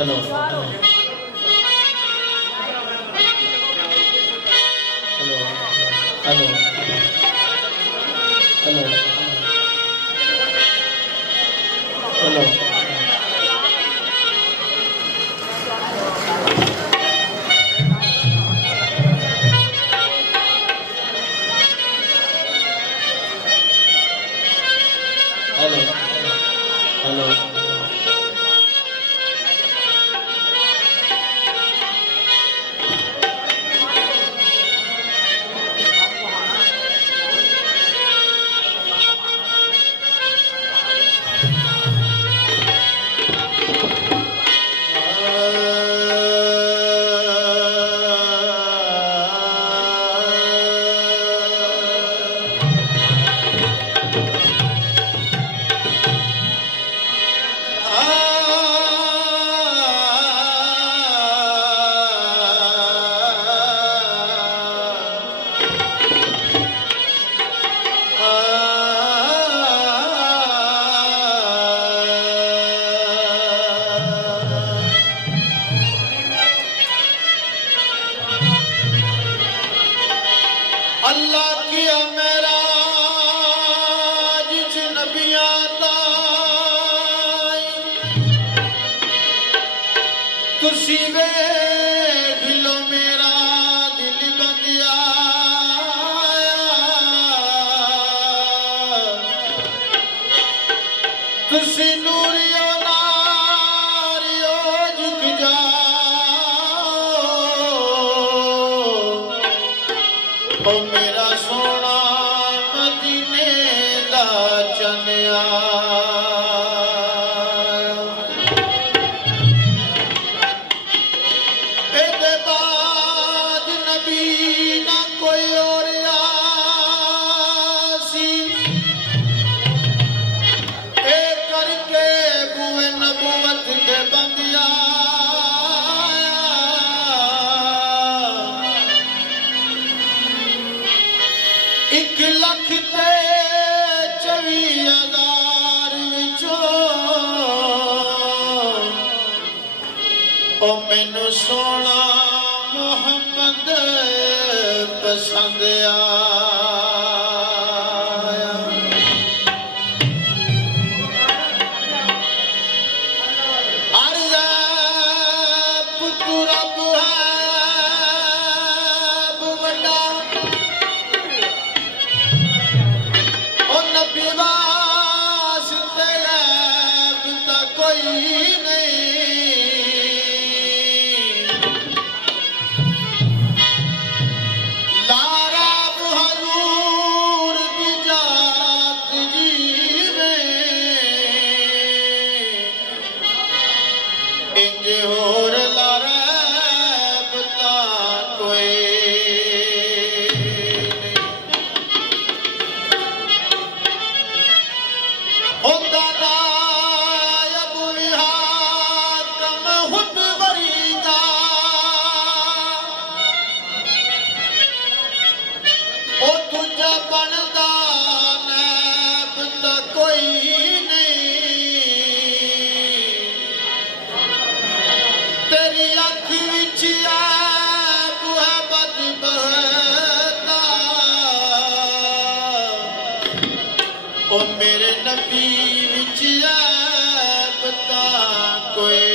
hello hello hello hello hello hello Allah किया मेरा जिस नबिया ताई तुसी वेख लो मेरा दिल बंदिया तुसी नूरियो नारियो झुक जाओ ओ मेरा सोना मदीने दा चन्या एदे बाद नबी ना कोई और आसी ए करके बुए नबूवत के बंदिया एक लख ते 24,000 विचों ओ मैनू सोना मोहम्मद पसंद आया अर्ज़ पुत्तू रब है बड़ा नबी वास्ते गैब ता कोई नहीं लारा बहादुर की जात जीवे इंज होर लारा ता कोई होंदा ना अबू हातम खुद वरीदा ओ तुझा बनदा नैब ता कोई नहीं तेरी अख विच ऐब है बदबहता ओ मेरे नबी विच ऐब ता कोई